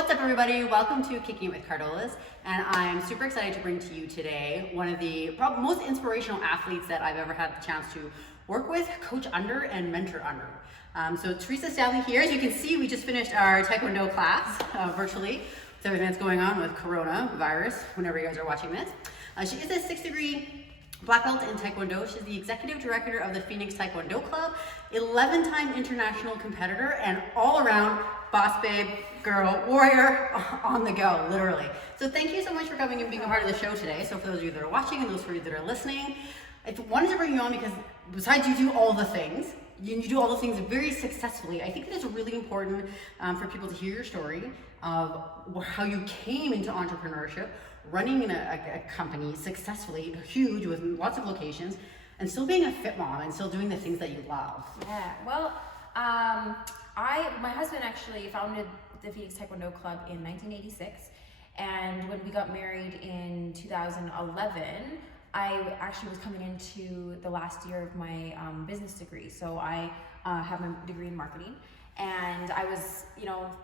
What's up, everybody? Welcome to Kicking It with Cardolas, and I'm super excited to bring to you today one of the probably most inspirational athletes that I've ever had the chance to work with, coach under, and mentor under. So Theresa Stanley here. As you can see, we just finished our Taekwondo class virtually with everything that's going on with coronavirus, whenever you guys are watching this. She is a 6th degree black belt in Taekwondo. She's the executive director of the Phoenix Taekwon-do Club, 11-time international competitor, and all-around boss babe, girl, warrior on the go, literally. So thank you so much for coming and being a part of the show today. So for those of you that are watching and those of you that are listening, I wanted to bring you on because besides you do all the things, you do all the things very successfully. I think that it's really important for people to hear your story of how you came into entrepreneurship, running a company successfully, huge, with lots of locations, and still being a fit mom and still doing the things that you love. Yeah, well, my husband actually founded the Phoenix Taekwondo Club in 1986, and when we got married in 2011, I actually was coming into the last year of my business degree. So I have my degree in marketing, and I was,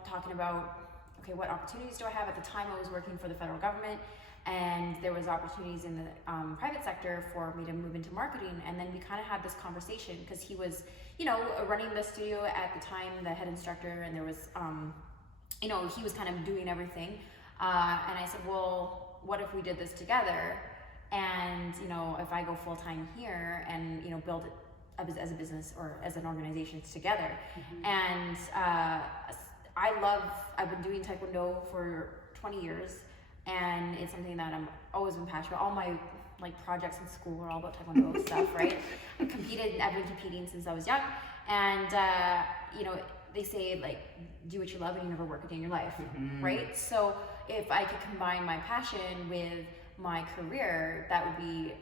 talking about, okay, what opportunities do I have? At the time, I was working for the federal government, and there was opportunities in the private sector for me to move into marketing. And then we kind of had this conversation because he was, running the studio at the time, the head instructor, and there was, he was kind of doing everything. And I said, well, what if we did this together? And, if I go full-time here and, build it as a business or as an organization together. Mm-hmm. And I've been doing Taekwondo for 20 years, and it's something that I'm always been passionate about. All my projects in school are all about Taekwondo stuff, right? I've been competing since I was young, and they say do what you love and you never work a day in your life, mm-hmm. right? So if I could combine my passion with my career, that would be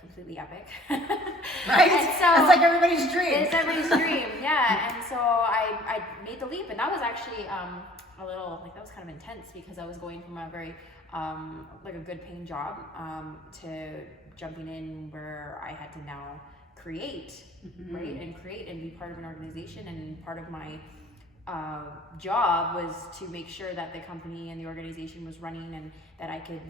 completely epic. Right? And so it's like everybody's dream. It's everybody's dream, yeah. And so I made the leap, and that was actually that was kind of intense because I was going from a very a good paying job to jumping in where I had to now create, mm-hmm. right? And create and be part of an organization, and part of my job was to make sure that the company and the organization was running and that I could,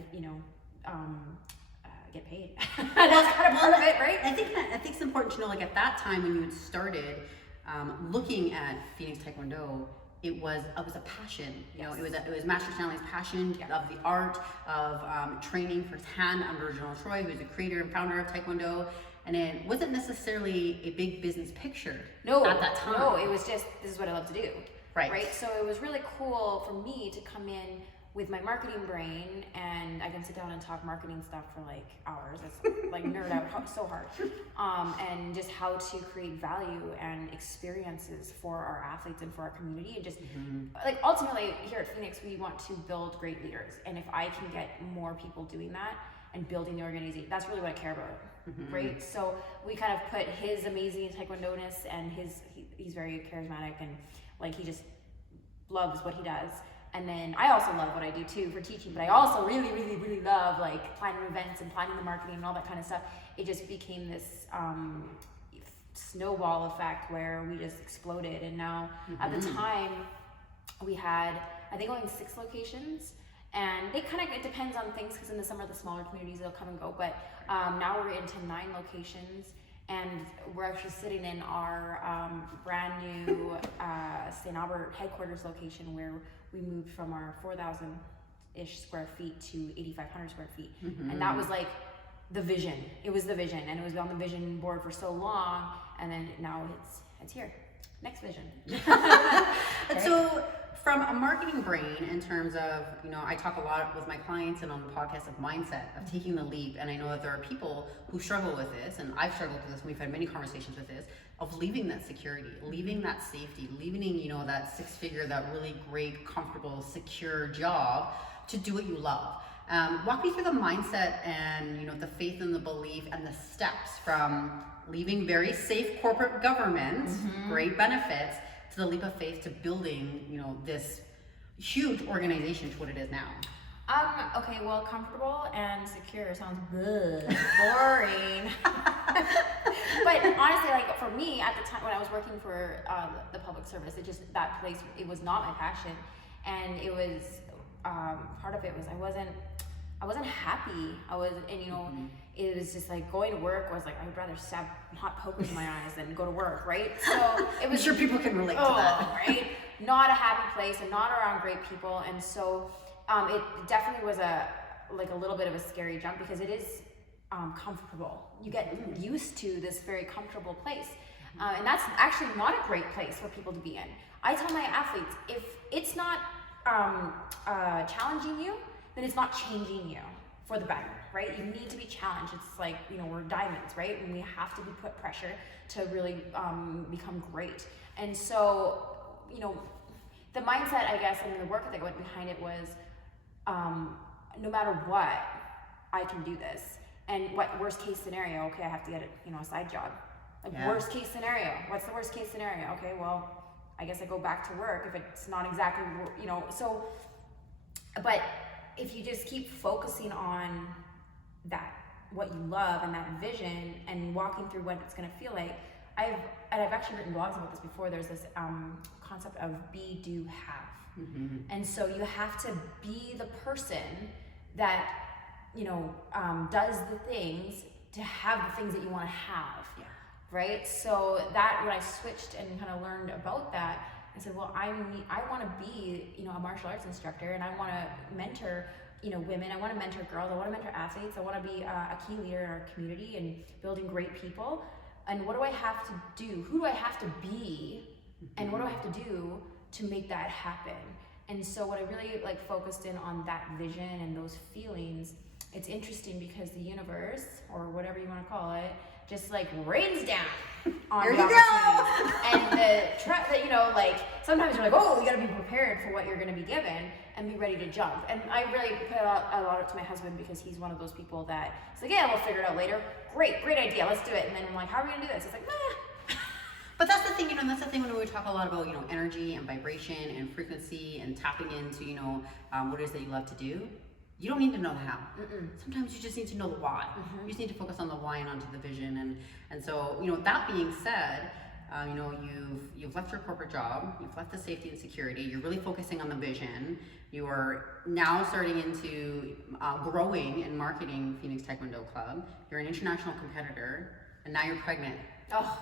get paid. That's kind of part of it, right? I think it's important to know, at that time when you had started looking at Phoenix Taekwondo, it was a passion. Yes. It was Master Stanley's passion, yeah, of the art of training firsthand under General Troy, who's the creator and founder of Taekwondo. And it wasn't necessarily a big business picture at that time. No, it was just, this is what I love to do. Right. So it was really cool for me to come in with my marketing brain, and I can sit down and talk marketing stuff for hours. It's nerd out so hard. And just how to create value and experiences for our athletes and for our community. And just mm-hmm. Ultimately here at Phoenix, we want to build great leaders. And if I can get more people doing that and building the organization, that's really what I care about. Mm-hmm. Right? So we kind of put his amazing Taekwondo-ness and he's very charismatic and he just loves what he does. And then I also love what I do too for teaching, but I also really, really, really love planning events and planning the marketing and all that kind of stuff. It just became this snowball effect where we just exploded. And now mm-hmm. at the time we had, I think, only 6 locations. And it depends on things, because in the summer, the smaller communities, they'll come and go. But now we're into 9 locations, and we're actually sitting in our brand new St. Albert headquarters location, where we moved from our 4,000-ish square feet to 8,500 square feet. Mm-hmm. And that was the vision. It was the vision, and it was on the vision board for so long, and then now it's here. Next vision. Right? So from a marketing brain, in terms of, I talk a lot with my clients and on the podcast of mindset, of taking the leap. And I know that there are people who struggle with this, and I've struggled with this, and we've had many conversations with this, of leaving that security, leaving that safety, leaving, that 6-figure, that really great, comfortable, secure job to do what you love. Walk me through the mindset and, the faith and the belief and the steps from leaving very safe corporate government, mm-hmm. great benefits, to the leap of faith to building, this huge organization to what it is now. Okay, well, comfortable and secure sounds good. Boring. But honestly, for me, at the time when I was working for the public service, that place, it was not my passion. and it was part of it was I wasn't happy. It was just like going to work was like I would rather stab hot pokers in my eyes than go to work, right? So it was I'm sure people can relate to that, right? Not a happy place and not around great people, and so it definitely was a little bit of a scary jump because it is comfortable. You get used to this very comfortable place, and that's actually not a great place for people to be in. I tell my athletes, if it's not challenging you, then it's not changing you for the better, right? You need to be challenged. It's like, we're diamonds, right? And we have to be put pressure to really become great. And so, the mindset, I guess, and the work that went behind it was, no matter what, I can do this. And what worst case scenario? Okay, I have to get a side job. Worst case scenario. What's the worst case scenario? Okay, well, I guess I go back to work if it's not exactly, so, but if you just keep focusing on that, what you love and that vision and walking through what it's going to feel like, I've actually written blogs about this before. There's this concept of be, do, have. And so you have to be the person that, does the things to have the things that you want to have. Right? So that when I switched and kind of learned about that, I said, well, I want to be, a martial arts instructor, and I want to mentor, women. I want to mentor girls. I want to mentor athletes. I want to be a key leader in our community and building great people. And what do I have to do? Who do I have to be? And what do I have to do to make that happen? And so what I really focused in on that vision and those feelings, it's interesting because the universe, or whatever you want to call it, just rains down on Here the you opportunities. And sometimes you're like, oh, you gotta be prepared for what you're gonna be given and be ready to jump. And I really put a lot up to my husband because he's one of those people that it's like, yeah, we'll figure it out later. Great idea, let's do it. And then I'm like, how are we gonna do this? It's like, nah. But that's the thing, that's the thing when we talk a lot about, energy and vibration and frequency and tapping into, what it is that you love to do. You don't need to know the how. Sometimes you just need to know the why. You just need to focus on the why and onto the vision. And so, that being said, you've left your corporate job, you've left the safety and security, you're really focusing on the vision. You are now starting into growing and marketing Phoenix Taekwondo Club. You're an international competitor, and now you're pregnant. Oh.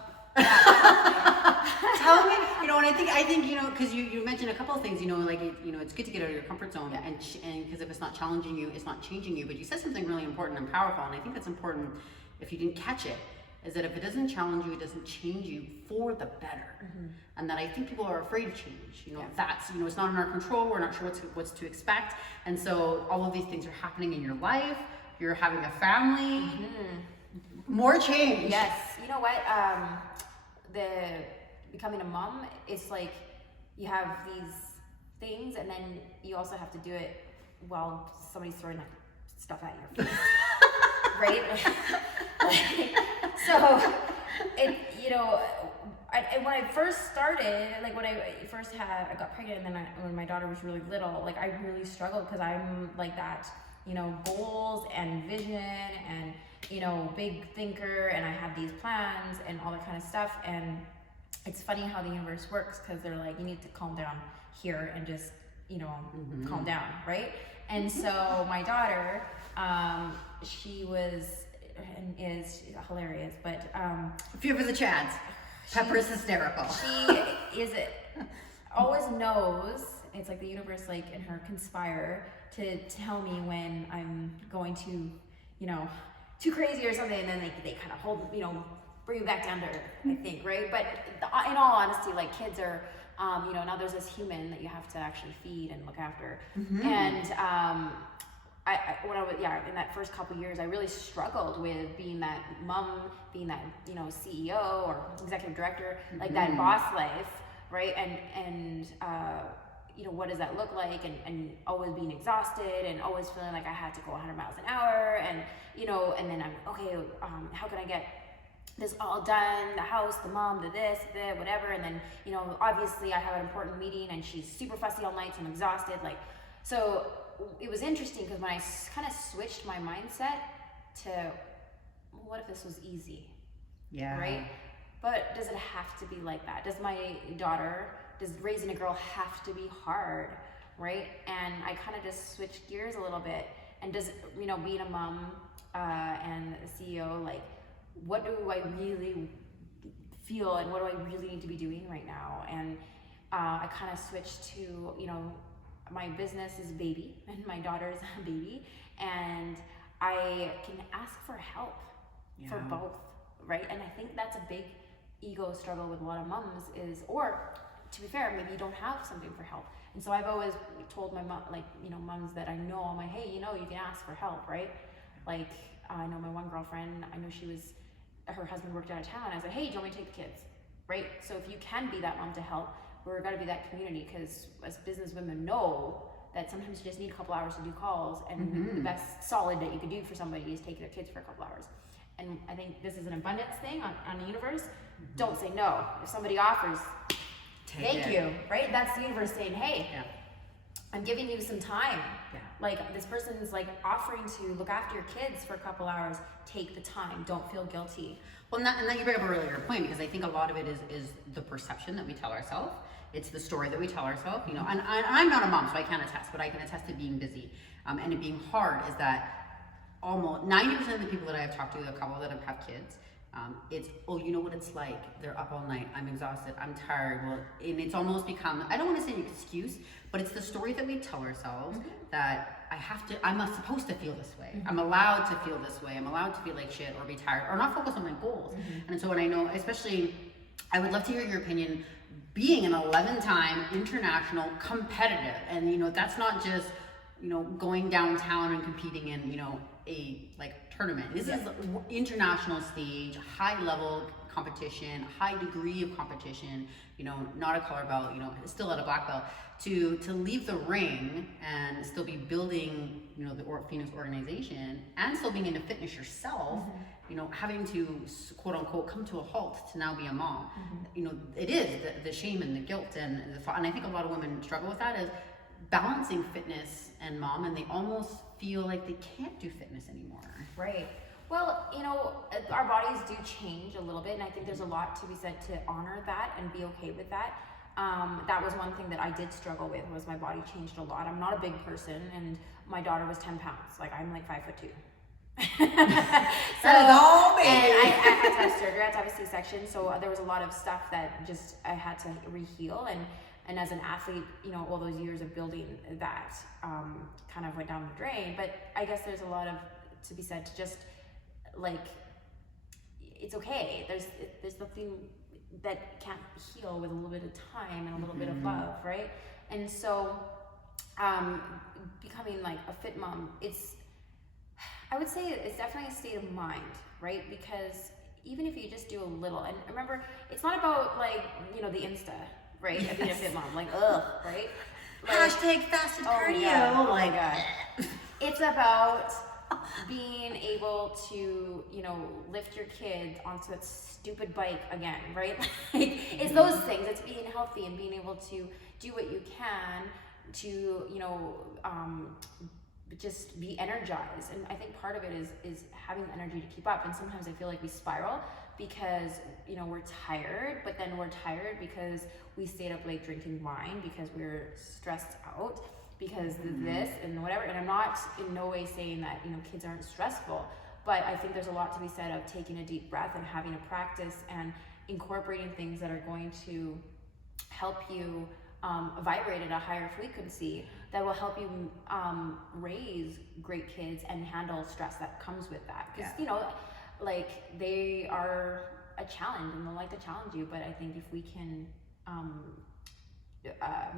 Tell me, and I think, because you mentioned a couple of things, it's good to get out of your comfort zone, and because if it's not challenging you, it's not changing you. But you said something really important and powerful, and I think that's important. If you didn't catch it, is that if it doesn't challenge you, it doesn't change you for the better, and that I think people are afraid of change. That's it's not in our control. We're not sure what's to expect, and so all of these things are happening in your life. You're having a family, more change. Yes, you know what? Becoming a mom, it's like you have these things and then you also have to do it while somebody's throwing stuff at your face. Right? So when I first started, I got pregnant, and then when my daughter was really little, I really struggled because I'm that, goals and vision and big thinker, and I have these plans and all that kind of stuff. And it's funny how the universe works, because they're like, you need to calm down here and just, calm down, right? And so my daughter, she was and is hilarious, but if you ever the chance, Pepper's hysterical. She is always knows. It's like the universe, and her conspire to tell me when I'm going to, too crazy or something, and then they kind of hold, bring you back down to earth, I think, right? But in all honesty, kids are, now there's this human that you have to actually feed and look after. And when I was, in that first couple years, I really struggled with being that mom, being that, CEO or executive director, that boss life, right? And what does that look like? And always being exhausted and always feeling like I had to go 100 miles an hour. And, and then I'm, okay, how can I get this all done? The house, the mom, the this, the whatever. And then, obviously I have an important meeting and she's super fussy all night, so I'm exhausted. So it was interesting because when I kind of switched my mindset to, well, what if this was easy? Yeah. Right? But does it have to be like that? Does raising a girl have to be hard? right? And I kind of just switched gears a little bit, and just, you know, being a mom and a CEO, like, what do I really feel and what do I really need to be doing right now? And I kind of switched to, you know, my business is baby and my daughter's a baby, and I can ask for help for both, right? And I think that's a big ego struggle with a lot of moms is, or to be fair, maybe you don't have something for help. And so I've always told my mom, like, you know, moms that I know, I'm like, hey, you know, you can ask for help, right? Like, I know my one girlfriend, I know her husband worked out of town. I was like, hey, do you want me to take the kids, right? So if you can be that mom to help, we're gotta be that community, because as business women know that sometimes you just need a couple hours to do calls, and the best solid that you could do for somebody is take their kids for a couple hours. And I think this is an abundance thing on the universe. Don't say no. If somebody offers, thank you, right? That's the universe saying, hey, I'm giving you some time. Like, this person's like offering to look after your kids for a couple hours. Take the time. Don't feel guilty. Well, and that you bring up a really good point, because I think a lot of it is the perception that we tell ourselves. It's the story that we tell ourselves, you know. And I'm not a mom, so I can't attest, but I can attest to being busy and it being hard. Is that almost 90% of the people that I have talked to, the couple that have kids, it's, oh, you know what it's like. They're up all night. I'm exhausted. I'm tired. Well, and it's almost become, I don't want to say an excuse, but it's the story that we tell ourselves that I'm not supposed to feel this way. I'm allowed to feel this way. I'm allowed to feel like shit or be tired or not focus on my goals. And so when I know, especially, I would love to hear your opinion, being an 11-time international competitive, and, you know, that's not just, you know, going downtown and competing in, you know, a like tournament. This is international stage, high level competition, high degree of competition, you know, not a color belt, you know, still at a black belt, to leave the ring and still be building, you know, the Phoenix organization, and still being into fitness yourself, you know, having to quote unquote come to a halt to now be a mom. You know, it is the shame and the guilt and the thought, and I think a lot of women struggle with that, is balancing fitness and mom, and they almost feel like they can't do fitness anymore. Right. Well, you know, our bodies do change a little bit, and I think there's a lot to be said to honor that and be okay with that. That was one thing that I did struggle with, was my body changed a lot. I'm not a big person, and my daughter was 10 pounds. Like, I'm like 5'2". That is all me. And I had to have surgery, I had to have a C-section, so there was a lot of stuff that just I had to re-heal, and as an athlete, you know, all those years of building that kind of went down the drain. But I guess there's a lot of to be said to just, like, it's okay. There's nothing that can't heal with a little bit of time and a little bit of love, right? And so becoming like a fit mom, I would say it's definitely a state of mind, right? Because even if you just do a little, and remember, it's not about, like, you know, the Insta, right? Yes. Being a fit mom, like, ugh, right? Like, hashtag fasted cardio. Yeah. Oh my God. It's about being able to, you know, lift your kid onto that stupid bike again, right? Like, it's those things. It's being healthy and being able to do what you can to, you know, just be energized. And I think part of it is having the energy to keep up. And sometimes I feel like we spiral because, you know, we're tired, but then we're tired because we stayed up late drinking wine, because we're stressed out, because this and whatever. And I'm not in no way saying that, you know, kids aren't stressful, but I think there's a lot to be said of taking a deep breath and having a practice and incorporating things that are going to help you vibrate at a higher frequency that will help you raise great kids and handle stress that comes with that. Because, you know, like, they are a challenge and they'll like to challenge you, but I think if we can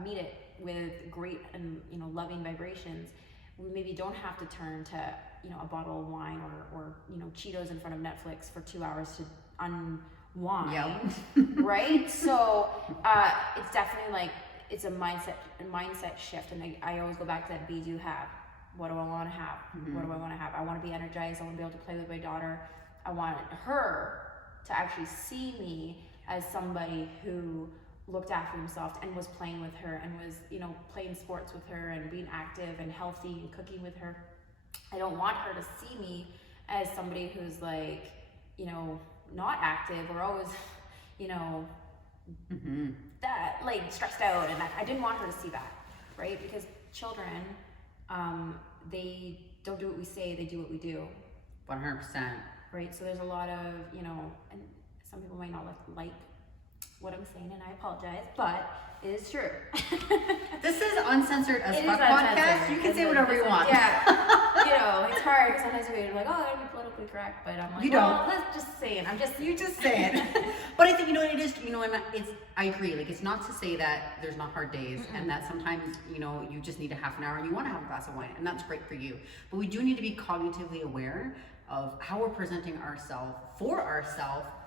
meet it with great and, you know, loving vibrations, we maybe don't have to turn to, you know, a bottle of wine or you know, Cheetos in front of Netflix for 2 hours to unwind, right? So it's definitely like, it's a mindset shift. And I always go back to that, be, do, have. What do I want to have? What do I want to have? I want to be energized. I want to be able to play with my daughter. I want her to actually see me as somebody who looked after himself and was playing with her and was, you know, playing sports with her and being active and healthy and cooking with her. I don't want her to see me as somebody who's, like, you know, not active or always, you know, that, like, stressed out, and that I didn't want her to see that. right? Because children, they don't do what we say, they do what we do. 100%. Right? So there's a lot of, you know, and some people might not like what I'm saying, and I apologize, but it is true. This is uncensored as It fuck is uncensored. podcast. You can say whatever you want. Yeah. You know, it's hard because sometimes we're like, oh, I gotta be politically correct, but I'm like, You well, don't. let's just say it. You just say it. But I think, you know, it is, you know, and I agree. Like, it's not to say that there's not hard days and that sometimes, you know, you just need a half an hour and you want to have a glass of wine, and that's great for you. But we do need to be cognitively aware of how we're presenting ourselves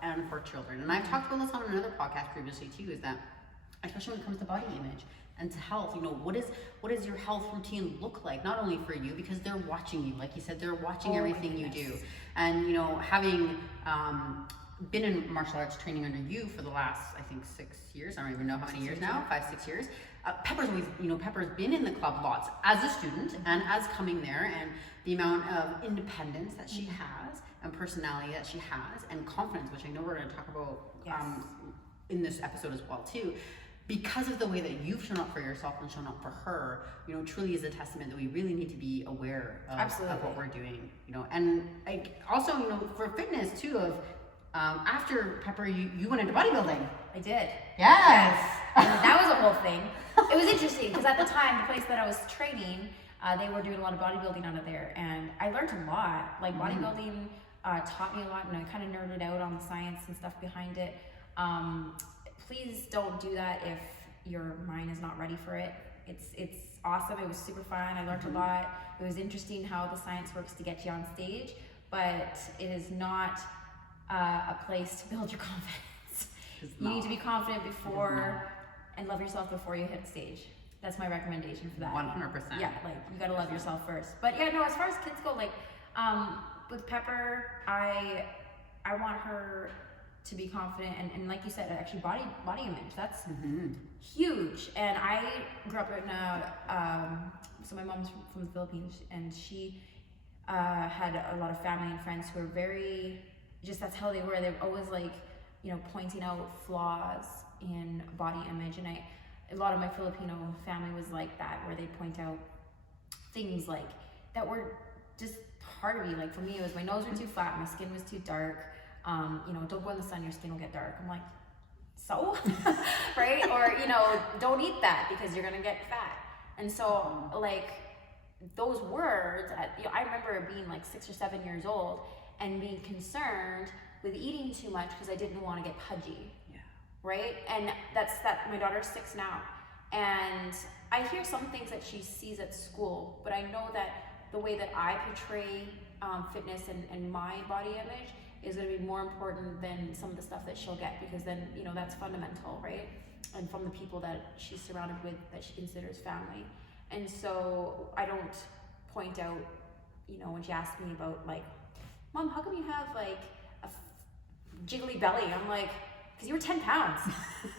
and for children. And I've talked about this on another podcast previously too, is that especially when it comes to body image and to health, you know, what is your health routine look like? Not only for you, because they're watching you, like you said, they're watching everything you do. And, you know, having been in martial arts training under you for the last, I think, 6 years, I don't even know how many years now, 5-6 years. Pepper's always, you know, Pepper's been in the club lots as a student and as coming there, and the amount of independence that she has and personality that she has and confidence, which I know we're going to talk about in this episode as well too, because of the way that you've shown up for yourself and shown up for her, you know, truly is a testament that we really need to be aware of what we're doing, you know. And also, you know, for fitness too, of after Pepper, you went into bodybuilding. I did. Yes. And that was a whole thing. It was interesting because at the time, the place that I was training, they were doing a lot of bodybuilding out of there, and I learned a lot. Like bodybuilding taught me a lot, and I kind of nerded out on the science and stuff behind it. Please don't do that if your mind is not ready for it. It's awesome. It was super fun. I learned a lot. It was interesting how the science works to get you on stage, but it is not a place to build your confidence. You need to be confident before and love yourself before you hit stage. That's my recommendation for that. 100%. Yeah, like you gotta love yourself first. But yeah, no, as far as kids go, like with Pepper, I want her to be confident and like you said, actually body image. That's huge. And I grew up in so my mom's from the Philippines, and she had a lot of family and friends who were very, just that's how they were. They were always like, you know, pointing out flaws in body image, and a lot of my Filipino family was like that, where they point out things like that were just hard of me. Like for me, it was my nose was too flat, my skin was too dark. You know, don't go in the sun, your skin will get dark. I'm like, so, right? Or, you know, don't eat that because you're gonna get fat. And so, like, those words, you know, I remember being like 6 or 7 years old and being concerned with eating too much because I didn't want to get pudgy. Yeah. Right? And that's that. My daughter's 6 now, and I hear some things that she sees at school, but I know that the way that I portray fitness and my body image is going to be more important than some of the stuff that she'll get, because then, you know, that's fundamental, right? And from the people that she's surrounded with that she considers family. And so I don't point out, you know, when she asks me about like, Mom, how come you have like a jiggly belly? I'm like, because you were 10 pounds,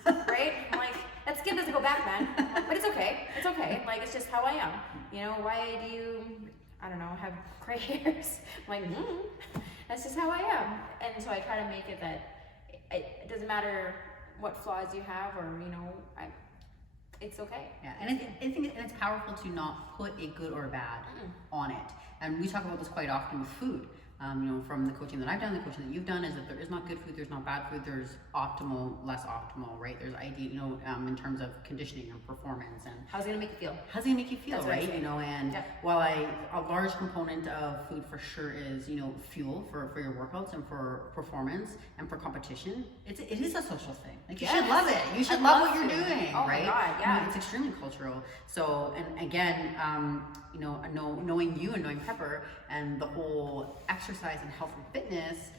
right? I'm like, that skin doesn't go back, man. But it's okay. It's okay. Like, it's just how I am. You know, why do you, I don't know, have gray hairs? I'm like, that's just how I am. And so I try to make it that it doesn't matter what flaws you have, or, you know, it's okay. Yeah, and I think it's powerful to not put a good or bad on it. And we talk about this quite often with food. You know, from the coaching that I've done, the coaching that you've done, is that there is not good food, there's not bad food, there's optimal, less optimal, right? There's ideal, you know, in terms of conditioning and performance, and how's it gonna make you feel? How's it gonna make you feel, That's right? You know, and while a large component of food for sure is, you know, fuel for your workouts and for performance and for competition, it is a social thing. Like, you should love it. You should love what you're doing, oh right? My God, yeah. I mean, it's extremely cultural. So, and again, you know, knowing you and knowing Pepper and the whole exercise and health and fitness,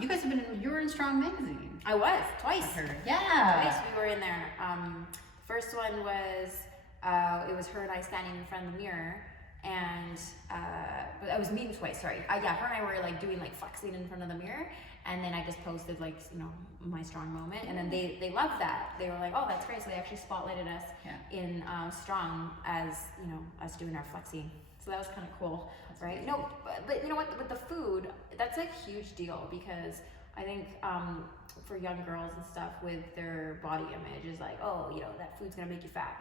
you guys have you were in Strong Magazine. I was, twice. I heard. Yeah. Twice we were in there. First one was, it was her and I standing in front of the mirror, and I was meeting twice, sorry. Yeah, her and I were like doing like flexing in front of the mirror, and then I just posted like, you know, my strong moment, and then they loved that. They were like, oh, that's great. So they actually spotlighted us in Strong as, you know, us doing our flexing. So that was kind of cool, right? No, but you know what, with the food, that's a huge deal, because I think for young girls and stuff with their body image is like, oh, you know, that food's gonna make you fat.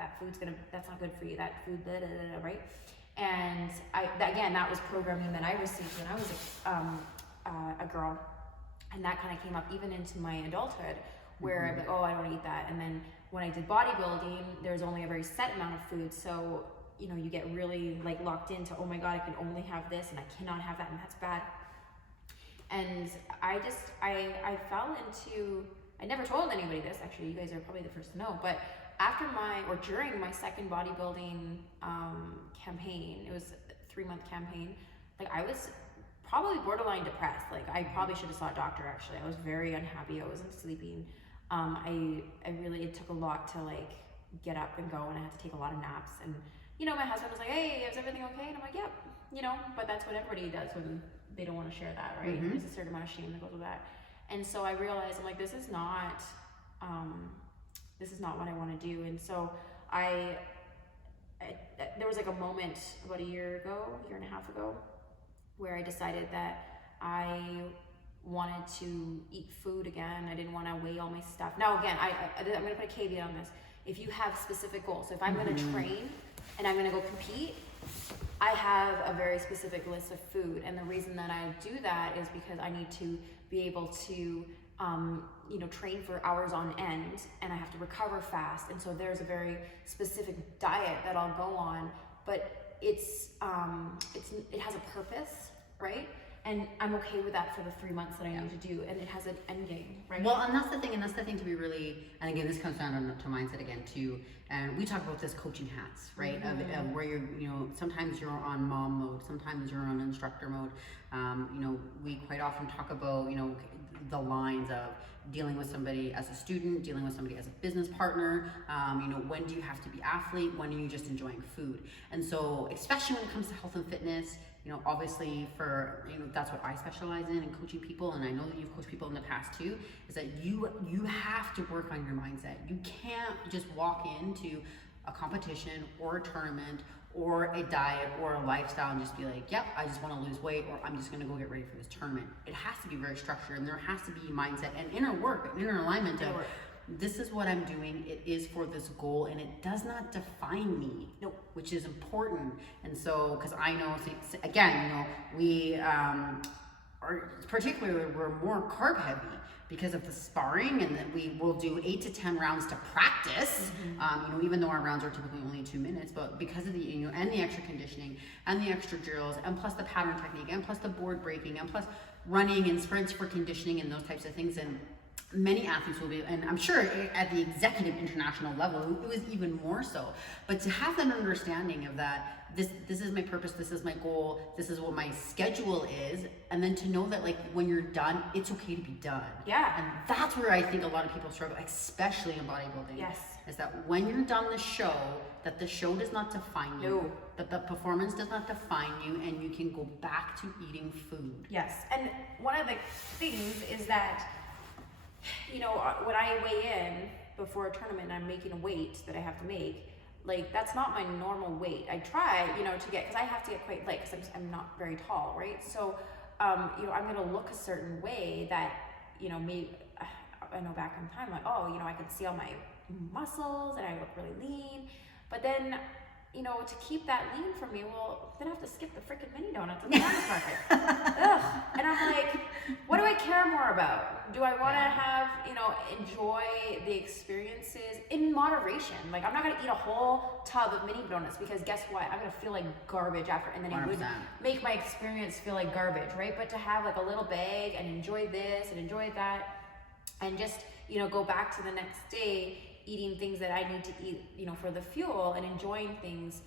That's not good for you. That food, da, da, da, da, right? And that was programming that I received when I was a girl, and that kind of came up even into my adulthood, where I'm like, oh, I don't eat that. And then when I did bodybuilding, there's only a very set amount of food, so you know, you get really like locked into, oh my god, I can only have this and I cannot have that, and that's bad. And I fell into, I never told anybody this, actually, you guys are probably the first to know, but during my second bodybuilding campaign, it was a 3-month campaign, like I was probably borderline depressed. Like I probably should have saw a doctor, actually. I was very unhappy, I wasn't sleeping. It took a lot to like get up and go, and I had to take a lot of naps. And you know, my husband was like, hey, is everything okay? And I'm like, yep, you know, but that's what everybody does when they don't want to share that, right? There's a certain amount of shame that goes with that. And so I realized, I'm like, this is not what I want to do. And so there was like a moment about a year and a half ago, where I decided that I wanted to eat food again. I didn't want to weigh all my stuff. Now again, I'm going to put a caveat on this. If you have specific goals, so if I'm going to train and I'm going to go compete, I have a very specific list of food. And the reason that I do that is because I need to be able to train for hours on end, and I have to recover fast. And so there's a very specific diet that I'll go on, but it has a purpose, right? And I'm okay with that for the 3 months that I need to do, and it has an end game, right? Well, and that's the thing to be really, and again, this comes down to mindset again too, and we talk about this coaching hats, right? Of where you're, sometimes you're on mom mode, sometimes you're on instructor mode. We quite often talk about, the lines of dealing with somebody as a student, dealing with somebody as a business partner, when do you have to be athlete, when are you just enjoying food? And so, especially when it comes to health and fitness, obviously that's what I specialize in coaching people, and I know that you've coached people in the past too, is that you have to work on your mindset. You can't just walk into a competition or a tournament or a diet or a lifestyle and just be like, yep, I just want to lose weight, or I'm just going to go get ready for this tournament. It has to be very structured, and there has to be mindset and inner work, inner alignment of this is what I'm doing, it is for this goal, and it does not define me, which is important. And so, because I know, again, we are particularly, we're more carb heavy because of the sparring, and then we will do 8 to 10 rounds to practice, even though our rounds are typically only 2 minutes, but because of the, and the extra conditioning and the extra drills, and plus the pattern technique, and plus the board breaking, and plus running and sprints for conditioning and those types of things. And many athletes will be, and I'm sure at the executive international level, it was even more so. But to have that understanding of that, this is my purpose, this is my goal, this is what my schedule is, and then to know that like when you're done, it's okay to be done. Yeah. And that's where I think a lot of people struggle, especially in bodybuilding. Yes. Is that when you're done the show, that the show does not define you, that the performance does not define you, and you can go back to eating food. Yes. And one of the things is that, when I weigh in before a tournament and I'm making a weight that I have to make, like that's not my normal weight. I try, to get, because I have to get quite light because I'm not very tall, right? So, I'm going to look a certain way that, maybe, I know back in time, like, I could see all my muscles and I look really lean. But then, to keep that lean from me, well, then I have to skip the freaking mini donuts at the farmer's market. Ugh. And I'm like, what do I care more about? Do I want to have, enjoy the experiences in moderation? Like, I'm not going to eat a whole tub of mini donuts because guess what? I'm going to feel like garbage after, and then 100%. It would make my experience feel like garbage, right? But to have like a little bag and enjoy this and enjoy that, and just, go back to the next day eating things that I need to eat, for the fuel, and enjoying things,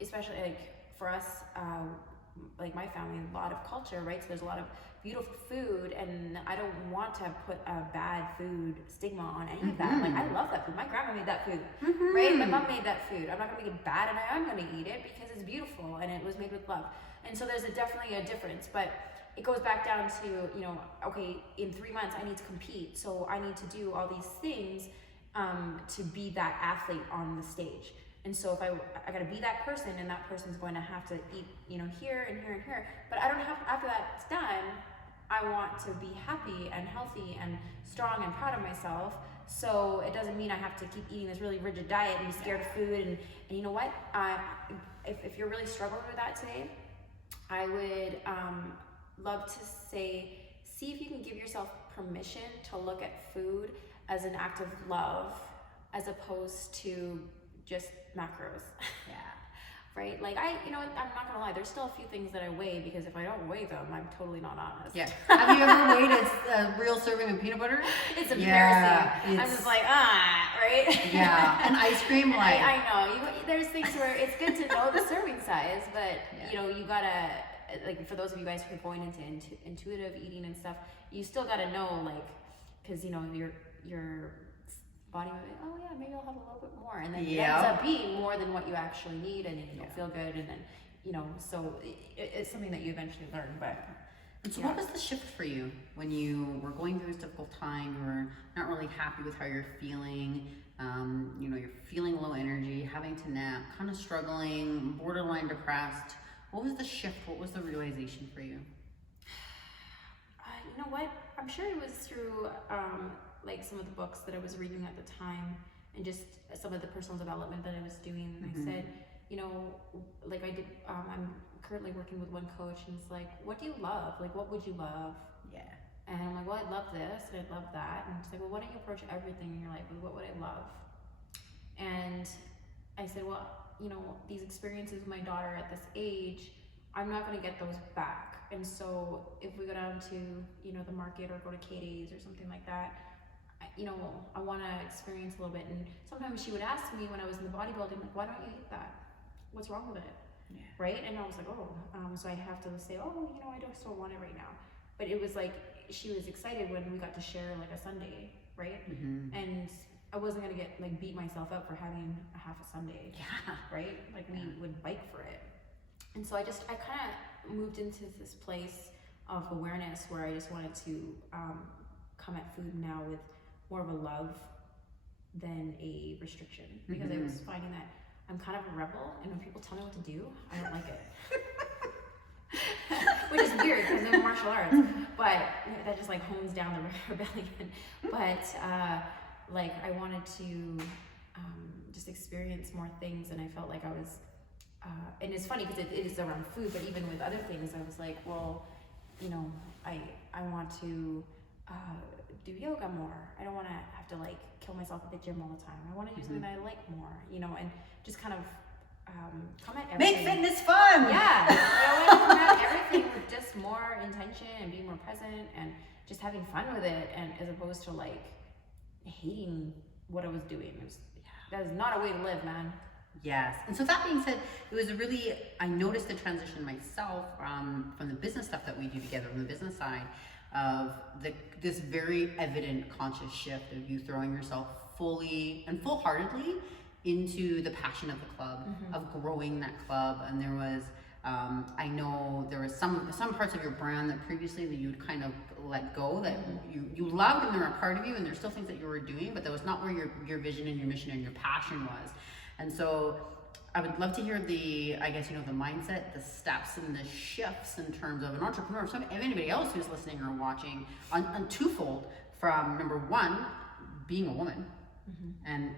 especially like for us, like my family, a lot of culture, right? So there's a lot of beautiful food, and I don't want to put a bad food stigma on any of that. Like, I love that food. My grandma made that food, right? My mom made that food. I'm not gonna make it bad, and I am gonna eat it because it's beautiful and it was made with love. And so there's definitely a difference, but it goes back down to, okay, in 3 months I need to compete, so I need to do all these things to be that athlete on the stage. And so if I gotta be that person, and that person's going to have to eat, here and here and here. But I don't have, after that's done, I want to be happy and healthy and strong and proud of myself. So it doesn't mean I have to keep eating this really rigid diet and be scared of food. And you know what? If you're really struggling with that today, I would love to say, see if you can give yourself permission to look at food as an act of love as opposed to just macros. Yeah. Right? Like I'm not gonna lie, there's still a few things that I weigh because if I don't weigh them, I'm totally not honest. Yeah. Have you ever weighed a real serving of peanut butter? It's embarrassing. Yeah, I'm just like, right? Yeah. And ice cream, like. I know. There's things where it's good to know the serving size, but you gotta, like, for those of you guys who are going into intuitive eating and stuff, you still gotta know, like, because your body might be, oh yeah, maybe I'll have a little bit more, and then it ends up being more than what you actually need, and you don't feel good, and then so it's something that you eventually learn. But and so what was the shift for you when you were going through this difficult time? You were not really happy with how you're feeling. You're feeling low energy, having to nap, kind of struggling, borderline depressed. What was the shift? What was the realization for you? You know what? I'm sure it was through like some of the books that I was reading at the time, and just some of the personal development that I was doing. And I said, like I did, I'm currently working with one coach, and it's like, what do you love? Like, what would you love? Yeah. And I'm like, well, I love this, and I love that. And it's like, well, why don't you approach everything in your life with what would I love? And I said, well, these experiences with my daughter at this age, I'm not going to get those back. And so if we go down to, the market or go to Katie's or something like that, I want to experience a little bit. And sometimes she would ask me when I was in the bodybuilding, like, why don't you eat that? What's wrong with it? Yeah. Right? And I was like, so I have to say, I don't want it right now. But it was like, she was excited when we got to share like a sundae, right? Mm-hmm. And I wasn't going to get like beat myself up for having a half a sundae, right? Like we would bike for it. And so I kind of moved into this place of awareness where I just wanted to come at food now with more of a love than a restriction, because I was finding that I'm kind of a rebel, and when people tell me what to do, I don't like it. Which is weird because I'm in martial arts, but that just like hones down the rebellion. But like I wanted to just experience more things, and I felt like I was and it's funny because it is around food, but even with other things I was like, well, I want to do yoga more. I don't want to have to like kill myself at the gym all the time. I want to do something that I like more, and just kind of come at everything. Make fitness fun! Yeah, I want to come at everything with just more intention and being more present and just having fun with it, and as opposed to like hating what I was doing. That is not a way to live, man. Yes. And so that being said, it was I noticed the transition myself from the business stuff that we do together, from the business side, of this very evident conscious shift of you throwing yourself fully and full-heartedly into the passion of the club, of growing that club. And there was, I know there was some parts of your brand that previously that you'd kind of let go, that you loved and they were a part of you, and there's still things that you were doing, but that was not where your vision and your mission and your passion was. And so I would love to hear the mindset, the steps and the shifts in terms of an entrepreneur, of anybody else who's listening or watching, on twofold, from number one, being a woman and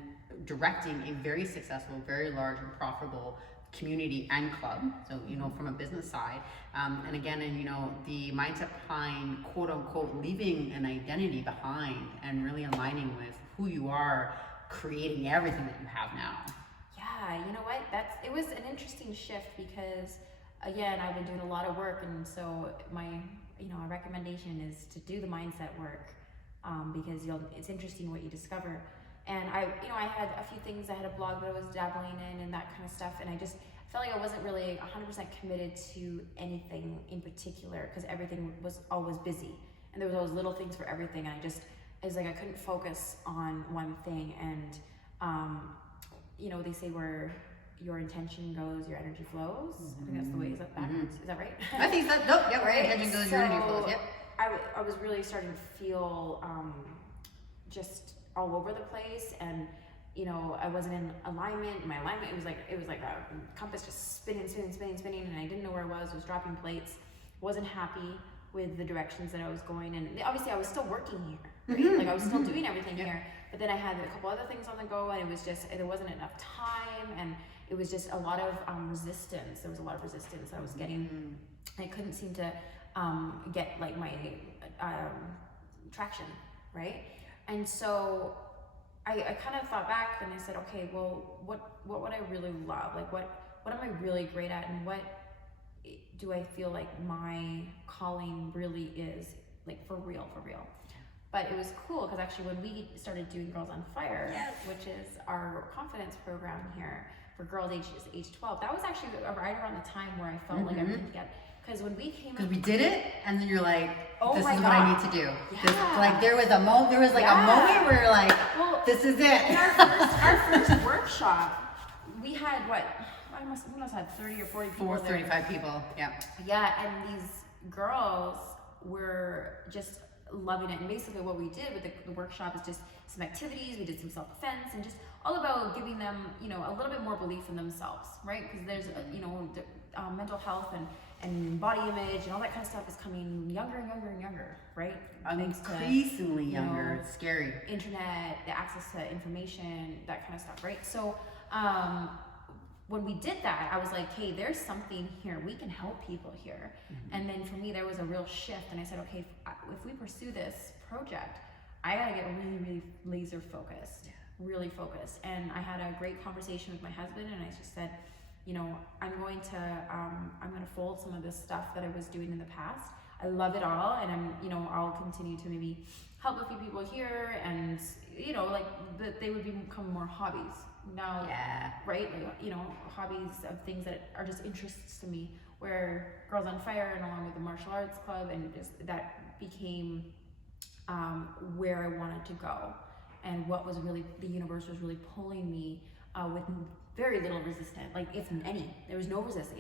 directing a very successful, very large and profitable community and club. So, from a business side, and again, the mindset behind quote unquote leaving an identity behind and really aligning with who you are, creating everything that you have now. Yeah, you know what? It was an interesting shift because, again, I've been doing a lot of work, and so my recommendation is to do the mindset work, because it's interesting what you discover. And I had a few things. I had a blog that I was dabbling in and that kind of stuff, and I just felt like I wasn't really 100% committed to anything in particular because everything was always busy, and there was always little things for everything. And I was like, I couldn't focus on one thing, and they say where your intention goes, your energy flows. I think that's the way. Is that backwards? Is that right? I think that. Nope. Yep. Right. Your intention goes, your energy flows. Yep. I was really starting to feel just all over the place, and I wasn't in alignment. My alignment, it was like a compass just spinning, and I didn't know where I was dropping plates, wasn't happy. with the directions that I was going. And obviously I was still working here, right? Like I was still doing everything here, but then I had a couple other things on the go, and it was just, there wasn't enough time, and it was just a lot of resistance. There was a lot of resistance I was getting. I couldn't seem to get like my traction, right? And so I kind of thought back and I said, okay, well, what would I really love? Like what am I really great at, and what do I feel like my calling really is, like for real? But it was cool because actually when we started doing Girls on Fire, which is our confidence program here for girls age 12, that was actually right around the time where I felt like I didn't get, because when we came, because we did it, and then you're like, oh this my is God. what I need to do. Yeah. This, like there was a moment where you're like, well, this is it. In our first workshop, we had we must have 30 or 40 people. 35 people. Yeah. Yeah, and these girls were just loving it. And basically what we did with the workshop is just some activities. We did some self-defense and just all about giving them, a little bit more belief in themselves, right? Because there's, mental health and body image and all that kind of stuff is coming younger and younger and younger, right? Thanks to, Increasingly younger. It's scary. Internet, the access to information, that kind of stuff, right? So when we did that, I was like, hey, there's something here. We can help people here. And then for me, there was a real shift. And I said, okay, if we pursue this project, I got to get really, really laser focused, really focused. And I had a great conversation with my husband, and I just said, I'm going to fold some of this stuff that I was doing in the past. I love it all, and I'll continue to maybe help a few people here, and they would become more hobbies now, right? Like, hobbies of things that are just interests to me. Where Girls on Fire, and along with the martial arts club, and just that became where I wanted to go, and what was really the universe was really pulling me with very little resistance, like if any. There was no resistance.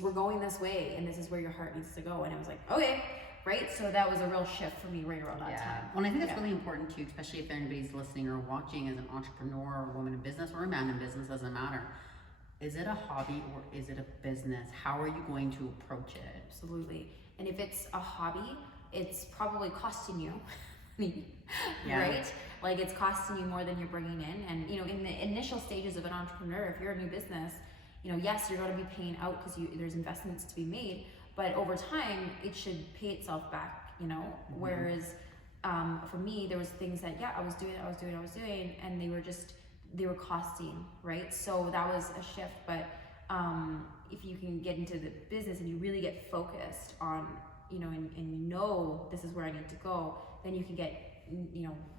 We're going this way, and this is where your heart needs to go. And I was like, okay, right? So that was a real shift for me right around that time. Well, I think that's really important too, especially if anybody's listening or watching as an entrepreneur or a woman in business or a man in business, doesn't matter. Is it a hobby or is it a business? How are you going to approach it? Absolutely. And if it's a hobby, it's probably costing you Yeah. right? Like it's costing you more than you're bringing in. And in the initial stages of an entrepreneur, if you're a new business, yes, you're going to be paying out because there's investments to be made, but over time it should pay itself back, Whereas for me, there was things that I was doing, and they were costing, right? So that was a shift. But if you can get into the business and you really get focused on, and this is where I need to go, then you can get,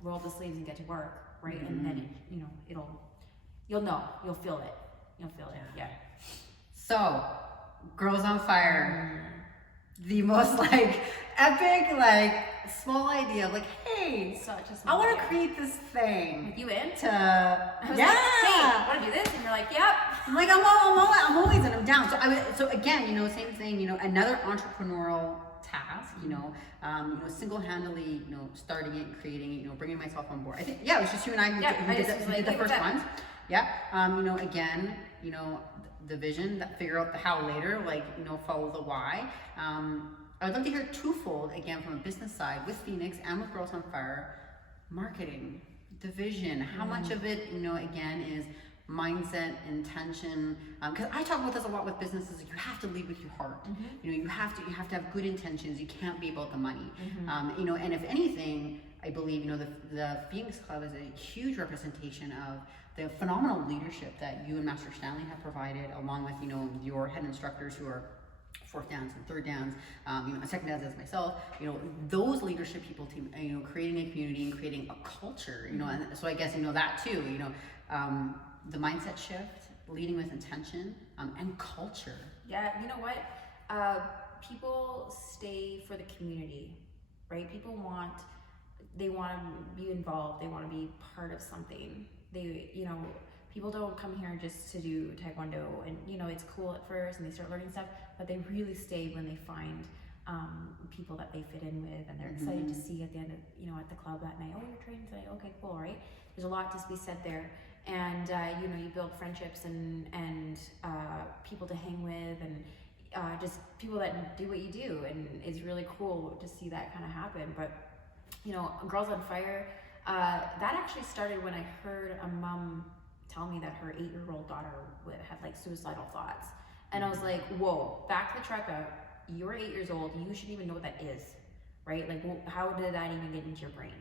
roll up the sleeves and get to work, right? And then you'll feel it. Yeah. So, Girls on Fire, the most epic, small idea of hey, Such a I small want to idea. create this thing. You in? I was like, hey, want to do this? And you're like, yep. I'm like, I'm always and I'm down. So again, same thing, another entrepreneurial task, single-handedly, starting it, creating it, bringing myself on board. I think, it was just you and I who did the first ones. Yeah. Again, the vision, that figure out the how later, follow the why. I would love to hear twofold, again, from a business side with Phoenix and with Girls on Fire, marketing, the vision, how much of it, again, is mindset, intention, because I talk about this a lot with businesses. You have to lead with your heart. You have to have good intentions. You can't be about the money. And if anything, I believe the Phoenix Club is a huge representation of the phenomenal leadership that you and Master Stanley have provided, along with your head instructors who are fourth downs and third downs, second downs as myself, those leadership people team, creating a community and creating a culture, and so I guess that too, the mindset shift, leading with intention, and culture. Yeah, you know what? People stay for the community, right? People want to be involved. They want to be part of something. People don't come here just to do Taekwondo, and it's cool at first, and they start learning stuff, but they really stay when they find people that they fit in with, and they're excited to see at the end of, at the club that night. Oh, you're training today? Okay, cool, right? There's a lot to be said there. And you build friendships and people to hang with, and just people that do what you do, and it's really cool to see that kind of happen. But you know, Girls on Fire, that actually started when I heard a mom tell me that her 8-year-old daughter had like suicidal thoughts, and I was like, whoa, back the truck up. You're 8 years old. You shouldn't even know what that is, right? Like, well, how did that even get into your brain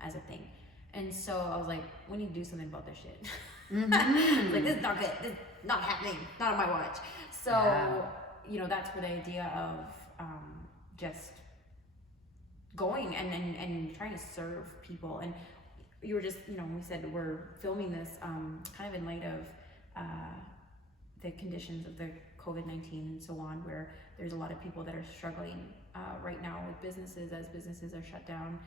as a thing? And so I was like, we need to do something about this shit. Like, this is not good. This is not happening. Not on my watch. So, you know, that's where the idea of just going and trying to serve people. And you were just, you know, we said we're filming this kind of in light of the conditions of the COVID-19 and so on, where there's a lot of people that are struggling right now with businesses, as businesses are shut down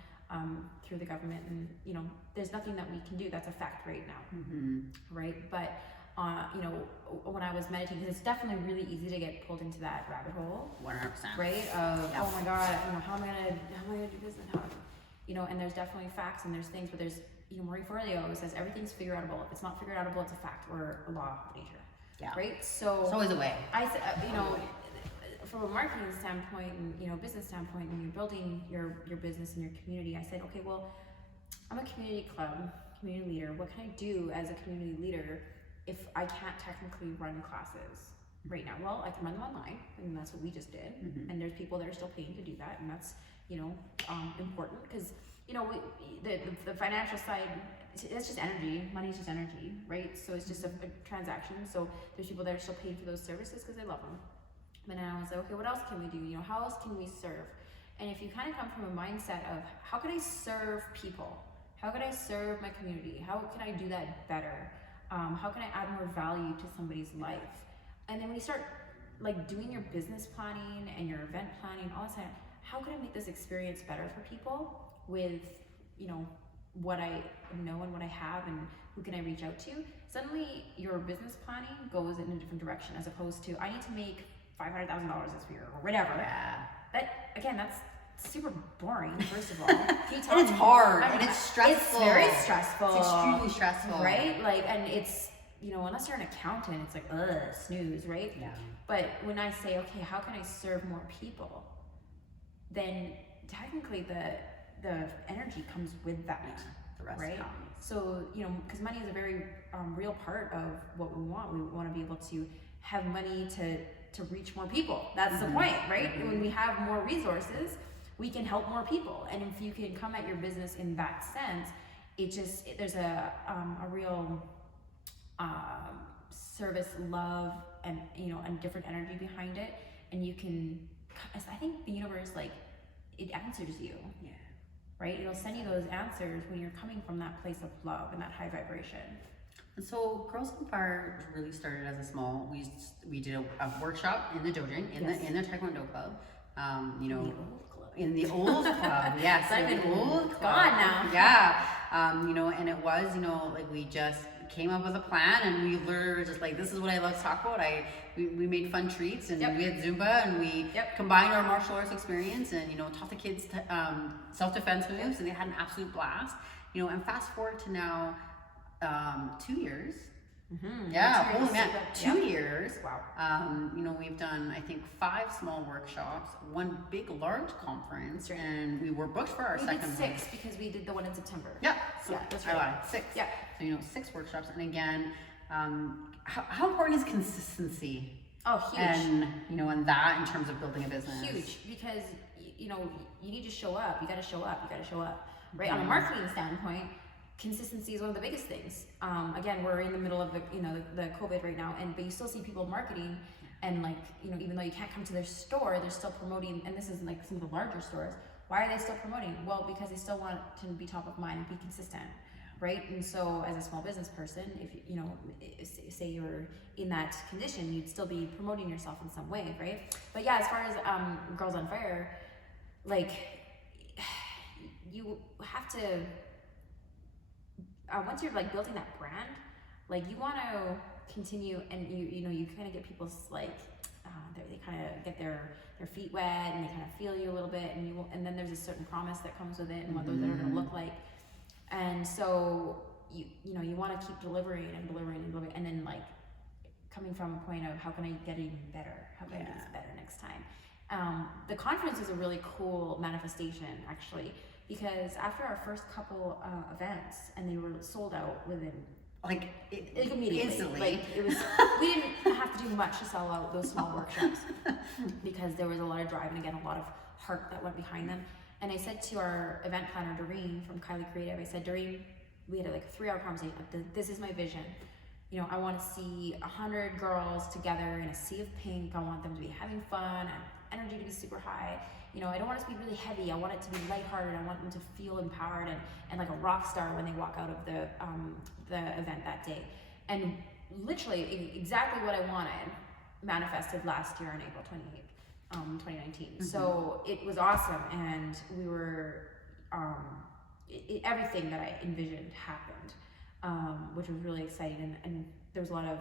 through the government. And, you know, there's nothing that we can do. That's a fact right now, right? But, you know, when I was meditating, because it's definitely really easy to get pulled into that rabbit hole. 100%. Right? Of, oh my God, you know, how am I gonna do business? You know, and there's definitely facts and there's things, but there's, you know, Marie Forleo says everything's figure outable. If it's not figure outable, it's a fact or a law of nature. Yeah. Right? So it's always a way. I said, you know, from a marketing standpoint and, you know, business standpoint, when you're building your business and your community, I said, okay, well, I'm a community club, community leader. What can I do as a community leader if I can't technically run classes right now? Well, I can run them online, and that's what we just did. And there's people that are still paying to do that, and that's, you know, important, because, you know, the financial side, it's just energy. Money is just energy, right? So it's just a transaction. So there's people that are still paying for those services because they love them. But then I was like, okay, what else can we do? You know, how else can we serve? And if you kind of come from a mindset of, how can I serve people? How can I serve my community? How can I do that better? How can I add more value to somebody's life? And then when you start like doing your business planning and your event planning, all that stuff, how can I make this experience better for people with, you know, what I know and what I have, and who can I reach out to? Suddenly your business planning goes in a different direction, as opposed to, I need to make $500,000 this year or whatever. Yeah. That, again, that's super boring, first of all. And it's hard, and it's stressful. It's very stressful. It's extremely stressful. Right? Like, and it's, you know, unless you're an accountant, it's like, snooze, right? Yeah. But when I say, okay, how can I serve more people? Then technically the energy comes with that, the rest right? comes. So, you know, because money is a very real part of what we want. We want to be able to have money to reach more people. That's the point, right? When we have more resources, we can help more people. And if you can come at your business in that sense, there's a real service, love, and, you know, and different energy behind it. And you can, I think the universe, like, it answers you. Yeah. Right? It'll send you those answers when you're coming from that place of love and that high vibration. And so Girls on Fire really started as a small, we did a workshop in the dojin, in the Taekwondo club. You know, in the old club, yes, in the old club. Gone now. Yeah. You know, and it was, you know, like, we just came up with a plan, and we were just like, this is what I love to talk about. We made fun treats, and we had Zumba, and we combined our martial arts experience, and, you know, taught the kids self-defense moves, and they had an absolute blast. You know, and fast forward to now, 2 years. Yeah, holy man, 2 years. Wow. You know, we've done, I think, 5 small workshops, 1 big, large conference, and we were booked for our second one. We did 6 because we did the one in September. Yeah, so yeah, that's right. 6. Yeah. So, you know, 6 workshops, and again, how important is consistency? Oh, huge. And, you know, and that in terms of building a business. Huge, because, you know, you need to show up. You got to show up. You got to show up. Right? On a marketing standpoint, consistency is one of the biggest things. Again, we're in the middle of the, you know, the COVID right now, but you still see people marketing, and, like, you know, even though you can't come to their store, they're still promoting. And this is like some of the larger stores. Why are they still promoting? Well, because they still want to be top of mind and be consistent, right? And so, as a small business person, if you know, say you're in that condition, you'd still be promoting yourself in some way, right? But yeah, as far as Girls on Fire, like, you have to. Once you're like building that brand, like, you want to continue, and you know, you kind of get people's, like, they kind of get their feet wet, and they kind of feel you a little bit, and then there's a certain promise that comes with it, and what those are going to look like. And so you know, you want to keep delivering, and then, like, coming from a point of how can I get it even better? How can I do this better next time? The conference is a really cool manifestation, actually, because after our first couple events, and they were sold out within like immediately. Instantly. Like it was, we didn't have to do much to sell out those small workshops because there was a lot of drive and again a lot of heart that went behind them. And I said to our event planner Doreen from Kylie Creative, I said, Doreen, we had like a 3-hour conversation. This is my vision. You know, I want to see 100 girls together in a sea of pink. I want them to be having fun and energy to be super high. You know, I don't want it to be really heavy. I want it to be lighthearted. I want them to feel empowered and like a rock star when they walk out of the event that day. And literally exactly what I wanted manifested last year on April 28th, 2019. So it was awesome, and we were everything that I envisioned happened, which was really exciting. And there was a lot of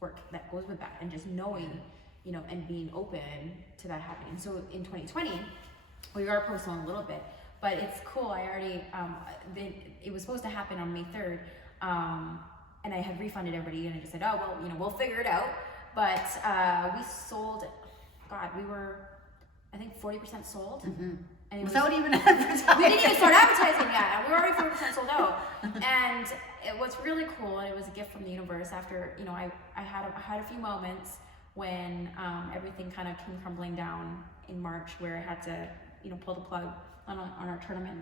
work that goes with that, and just knowing, you know, and being open to that happening. So in 2020, we are postponing a little bit, but it's cool. I already, it was supposed to happen on May 3rd, and I had refunded everybody, and I just said, oh, well, you know, we'll figure it out. But we sold, God, we were, I think 40% sold. And it without even advertising. We didn't even start advertising yet. We were already 40% sold out. And it was really cool, and it was a gift from the universe. After, you know, I had a few moments when everything kind of came crumbling down in March, where I had to, you know, pull the plug on our tournament,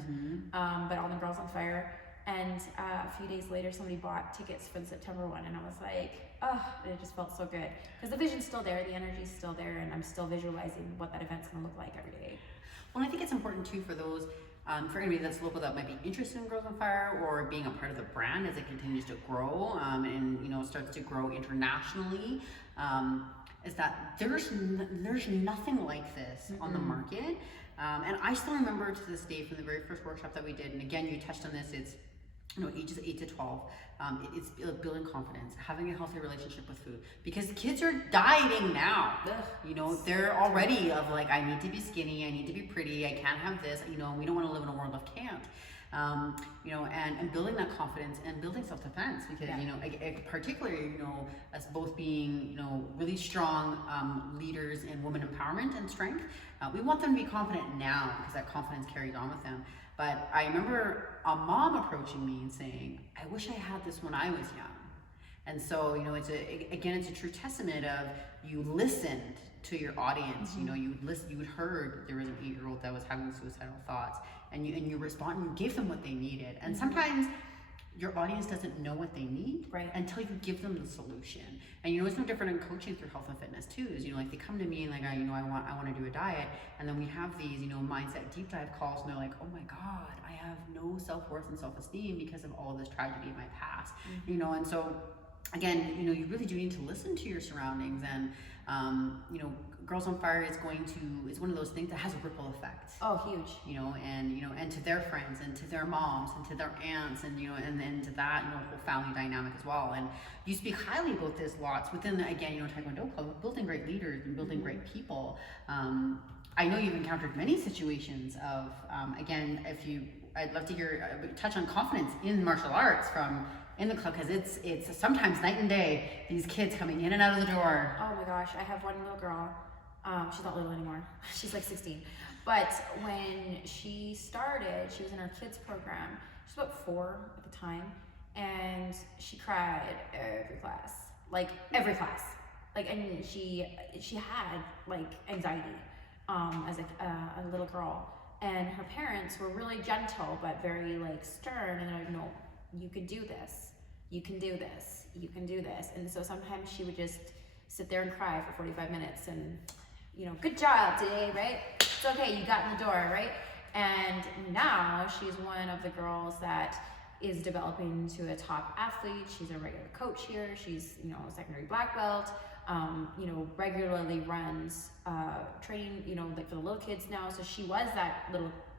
but all the girls on fire. And a few days later, somebody bought tickets for the September one, and I was like, oh, it just felt so good. Because the vision's still there, the energy's still there, and I'm still visualizing what that event's gonna look like every day. Well, I think it's important too for those, for anybody that's local that might be interested in Girls on Fire or being a part of the brand as it continues to grow and, you know, starts to grow internationally, is that there's nothing like this on the market. And I still remember to this day from the very first workshop that we did, and again, you touched on this, it's, you know, ages 8 to 12. It's building confidence, having a healthy relationship with food, because kids are dieting now. You know, they're already of like, I need to be skinny, I need to be pretty, I can't have this, you know, we don't want to live in a world of can't. You know, and building that confidence and building self-defense, because, you know, particularly, you know, as both being, you know, really strong leaders in women empowerment and strength, we want them to be confident now, because that confidence carries on with them. But I remember a mom approaching me and saying, I wish I had this when I was young. And so, you know, it's a true testament of you listened to your audience. You know, you heard there was an 8-year-old that was having suicidal thoughts, and you respond, you gave them what they needed. And sometimes your audience doesn't know what they need until you give them the solution. And you know, it's no different in coaching through health and fitness too. Is, you know, like they come to me and like, you know, I want to do a diet, and then we have these, you know, mindset deep dive calls, and they're like, oh my God, I have no self-worth and self-esteem because of all of this tragedy in my past. You know, and so again, you know, you really do need to listen to your surroundings, and you know, Girls on Fire is one of those things that has a ripple effect. Oh, huge. You know, and to their friends, and to their moms, and to their aunts, and, you know, and then to that, you know, whole family dynamic as well. And you speak highly about this lots within the, again, you know, Taekwondo Club, building great leaders and building great people. I know you've encountered many situations of, again, I'd love to hear, touch on confidence in martial arts in the club, because it's sometimes night and day, these kids coming in and out of the door. Oh my gosh, I have one little girl. She's not little anymore. She's like 16. But when she started, she was in our kids program. She was about 4 at the time, and she cried every class, like every class. Like, and she had like anxiety as a little girl, and her parents were really gentle but very like stern, and they're like, no, you can do this, you can do this, you can do this. And so sometimes she would just sit there and cry for 45 minutes, and, you know, good job today, right? It's okay, you got in the door, right? And now she's one of the girls that is developing to a top athlete. She's a regular coach here. She's, you know, a secondary black belt. You know, regularly runs training, you know, like for the little kids now. So she was that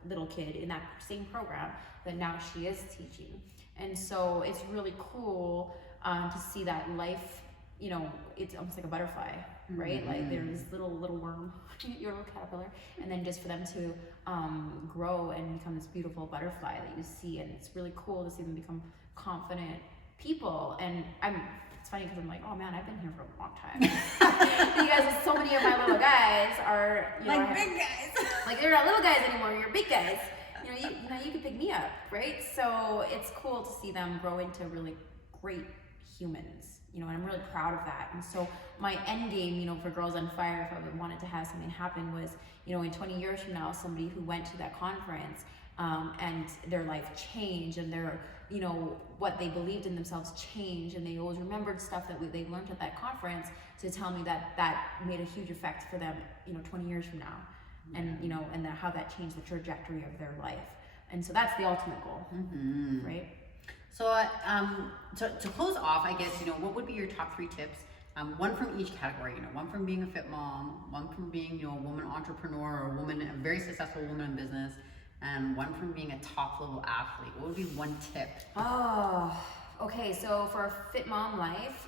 little kid in that same program, but now she is teaching. And so it's really cool to see that life, you know, it's almost like a butterfly, right? Like there's this little worm, your little caterpillar, and then just for them to grow and become this beautiful butterfly that you see. And it's really cool to see them become confident people. And it's funny because I'm like, oh man, I've been here for a long time. Because so many of my little guys are, you know, like big guys. Like they're not little guys anymore, you're big guys. You can pick me up, right? So it's cool to see them grow into really great humans, you know, and I'm really proud of that. And so my end game, you know, for Girls on Fire, if I wanted to have something happen, was, you know, in 20 years from now, somebody who went to that conference and their life changed, and their, you know, what they believed in themselves changed, and they always remembered stuff that they learned at that conference, to tell me that that made a huge effect for them, you know, 20 years from now. And, you know, and how that changed the trajectory of their life. And so that's the ultimate goal, right? So to close off, I guess, you know, what would be your top 3 tips? One from each category, you know, one from being a fit mom, one from being, you know, a woman entrepreneur, or a very successful woman in business, and one from being a top level athlete. What would be one tip? Oh, okay. So for a fit mom life,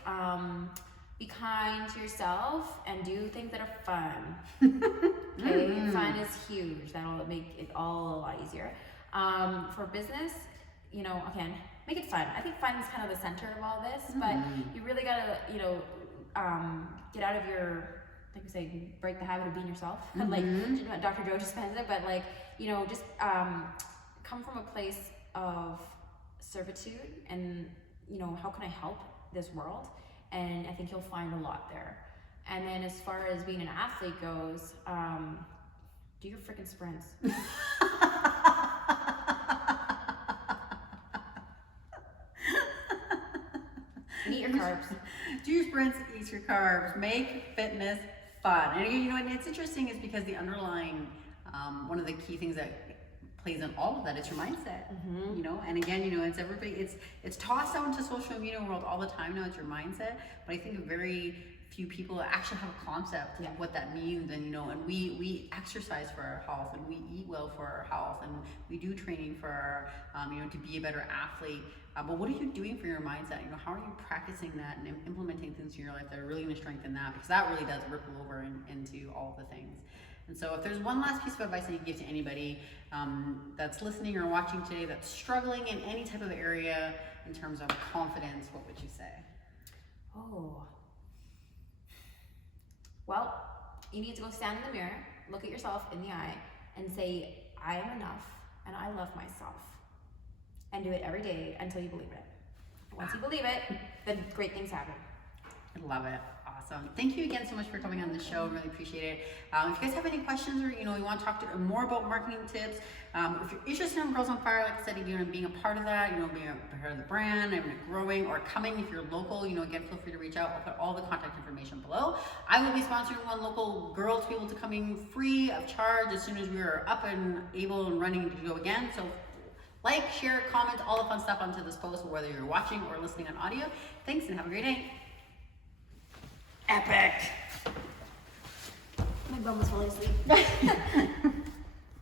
be kind to yourself and do things that are fun. Okay, fun is huge. That'll make it all a lot easier. For business, you know, again, make it fun. I think fun is kind of the center of all this, but you really gotta, you know, get out of your, like we say, break the habit of being yourself. Like Dr. Joe Dispenza, but like, you know, just come from a place of servitude and, you know, how can I help this world? And I think you'll find a lot there. And then as far as being an athlete goes, do your freaking sprints. And eat your carbs. Do your sprints, eat your carbs, make fitness fun. And you know, and it's interesting is because the underlying, one of the key things that plays in all of that is your mindset. You know, and again, you know, it's everybody, it's tossed out into social media world all the time now. It's your mindset, but I think very few people actually have a concept of what that means. And you know, and we exercise for our health, and we eat well for our health, and we do training for our, you know, to be a better athlete. But what are you doing for your mindset? You know, how are you practicing that and implementing things in your life that are really going to strengthen that? Because that really does ripple over into all of the things. And so if there's one last piece of advice that you give to anybody that's listening or watching today that's struggling in any type of area in terms of confidence, what would you say? Oh. Well, you need to go stand in the mirror, look at yourself in the eye, and say, I am enough, and I love myself. And do it every day until you believe it. Once you believe it, then great things happen. I love it. Awesome. Thank you again so much for coming on the show. Really appreciate it. If you guys have any questions, or you know, you want to talk to more about marketing tips, if you're interested in Girls on Fire, like I said, you know, being a part of that, you know, being a part of the brand, and growing, or coming, if you're local, you know, again, feel free to reach out. I'll put all the contact information below. I will be sponsoring one local girl to be able to come in free of charge as soon as we are up and able and running to go again. So like, share, comment, all the fun stuff onto this post, whether you're watching or listening on audio. Thanks, and have a great day. Epic. My bum was falling asleep.